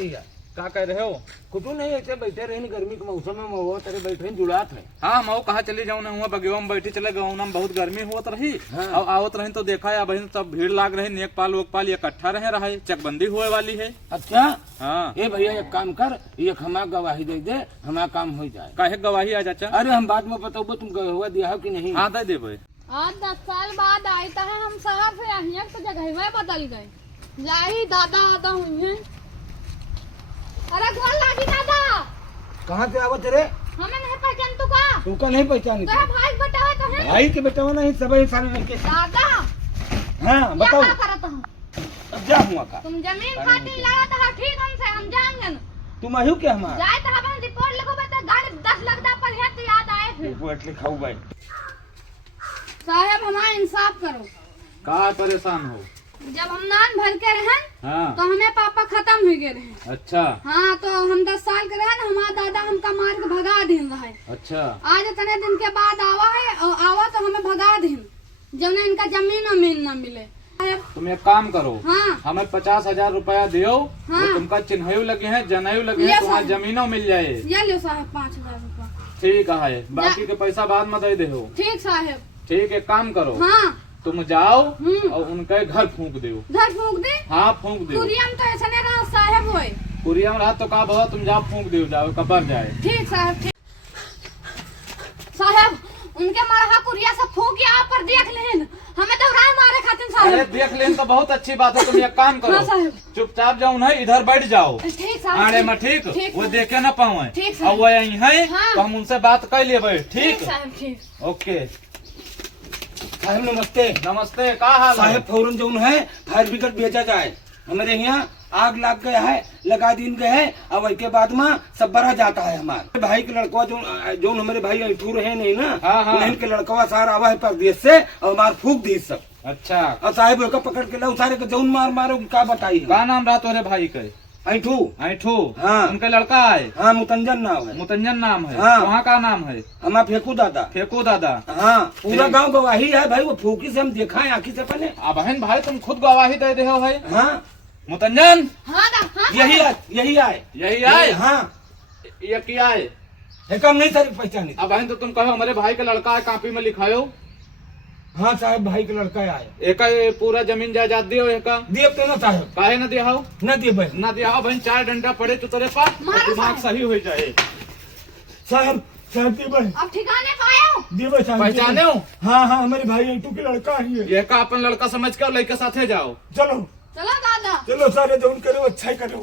भैया का कह रहे हो? कुछ नहीं, ऐसे बैठे रहे गर्मी के मौसम में वो तेरे बैठे जुड़ात है। हाँ मैं कहा चली जाऊँ ना, हुआ बगीवा में बैठी चले गऊ ना, बहुत गर्मी होत रही। हाँ। और आवत रही तो देखा है बहन सब भीड़ लाग रही, नेकपाल वोकपाल इकट्ठा रहे, चकबंदी हुए वाली है। अच्छा हाँ ए भैया एक काम कर, ये हमारा गवाही दे दे, हमारा काम हो जाए। काहे गवाही आ चाचा? अरे हम बाद में बताओ तुम हुआ दिया हो कि नहीं। हाँ दे देवे। आज 10 साल बाद आयता है हम शहर से, यहाँ तो जगह बदल गए। जाही दादा आदा हुई है। अरे गोल लागी दादा। कहाँ से आवत रे? हमें नहीं पहचान तू का? तू का नहीं पहचानी? तेरा भाई बतावे तो है। भाई के बेटा नहीं, सब सारे लड़के। दादा हाँ बताओ। क्या करत हूँ? अब जा हुआ का तुम जमीन खातिर लड़त हो, ठीक हमसे हम जाएंगे ना। तुम आयु क्या हमारा? जाए तो हम रिपोर्ट लिखो बता, गाड़ी 10 लगदा पर है तो याद आए फिर। रिपोर्ट लिखाऊ भाई। साहब हमारा इंसाफ करो। का परेशान हो? जब हम नान भर के रहन हाँ तो हमें पापा खत्म हो गए रहे। अच्छा हाँ तो हम 10 साल के रहे, हमारा दादा हमका मार के भगा दिन रहे। अच्छा आज इतने दिन के बाद आवा है और आवा तो हमें भगा दिन, जब ना इनका जमीन अमीन न मिले। तुम एक काम करो, हाँ हमें 50,000 रुपया दियो। हाँ। वो तुमका चिन्हयु लगे हैं, जनेयु लगे ये हैं, तुम्हारी साहब। जमीनों मिल जाए। ये लो साहब 5,000 रुपया। ठीक है, बाकी के पैसा बाद में दे दे। ठीक साहब। ठीक, एक काम करो, हाँ तुम जाओ और उनके घर फूंक दो। घर फूंक दे। हाँ फूंक दो। कुरियम तो ऐसा नहीं रहा साहब होए। कुरिया में रहा तो का बहुत, तुम जाओ फूंक दो, जाओ कबर जाए। ठीक साहब ठीक। साहब उनके मरहा कुरिया सब फूंक यहाँ पर देख लेन, हमें तो राय मारे खातिर अरे साहब। देख लेन तो बहुत अच्छी बात है, तुम एक काम हाँ करो, साहब। चुपचाप जाओ नहीं, इधर बैठ जाओ ठीक साहब। आड़े में, ठीक? ठीक वो साहब। देखे न पावे। ठीक साहब। और वो यही है हाँ। तो हम उनसे बात कर लिए। ठीक साहब ठीक। ओके। साहब नमस्ते। नमस्ते, का हाल है? साहब फौरन जो है फायर ब्रिगेड भेजा जाए, हमारे यहाँ आग लग गया है, लगा दिन गए है। अब इसके बाद में सब बरा जाता है। हमारे भाई के लड़का जो हमारे भाई अठूर है नहीं ना, हाँ, हाँ। उन्हीं के लड़का सारा आवा है परदेश से और मार फूक दी सब। अच्छा और साहब उसका पकड़ के ला सारे के जौन मार मारो क्या बताई का नाम रहा तुम्हारे भाई के? ऐठू। ऐठू? हाँ। उनके लड़का है? हाँ मुतंजन नाम है। मुतंजन नाम है? हाँ। वहाँ का नाम है? हमारा फेंकू दादा। फेंकू दादा? हाँ पूरा ठीक। गांव गवाही है भाई, वो फूकी से हम देखा है आँखी से पहले। बहन भाई तुम खुद गवाही दे दे हो भाई। हाँ मुतंजन हाँ हाँ यही आए, यही आए, यही आए? हाँ ये क्या है? कम नहीं सारी पहचानी। अब बहन तो तुम कहो हमारे भाई का लड़का है, कॉपी में लिखायो। हाँ साहब भाई के लड़का आए। एक पूरा जमीन जायदाद दियो, एक दिए तो ना साहब, काहे न दिया हो? न दिए भाई। ना दिया हो बहन, 4 डंडा पड़े तो तेरे पास मारो दिमाग साहब। सही हो जाए। साहब साहब दिए भाई, अब ठिकाने पायो। दिए भाई साहब। पहचाने हो? हाँ हाँ हमारे भाई ऐठू के लड़का ही है। ये का अपन लड़का समझ के और लड़के साथे जाओ। चलो चलो दादा। चलो सारे जो करो अच्छा ही करो।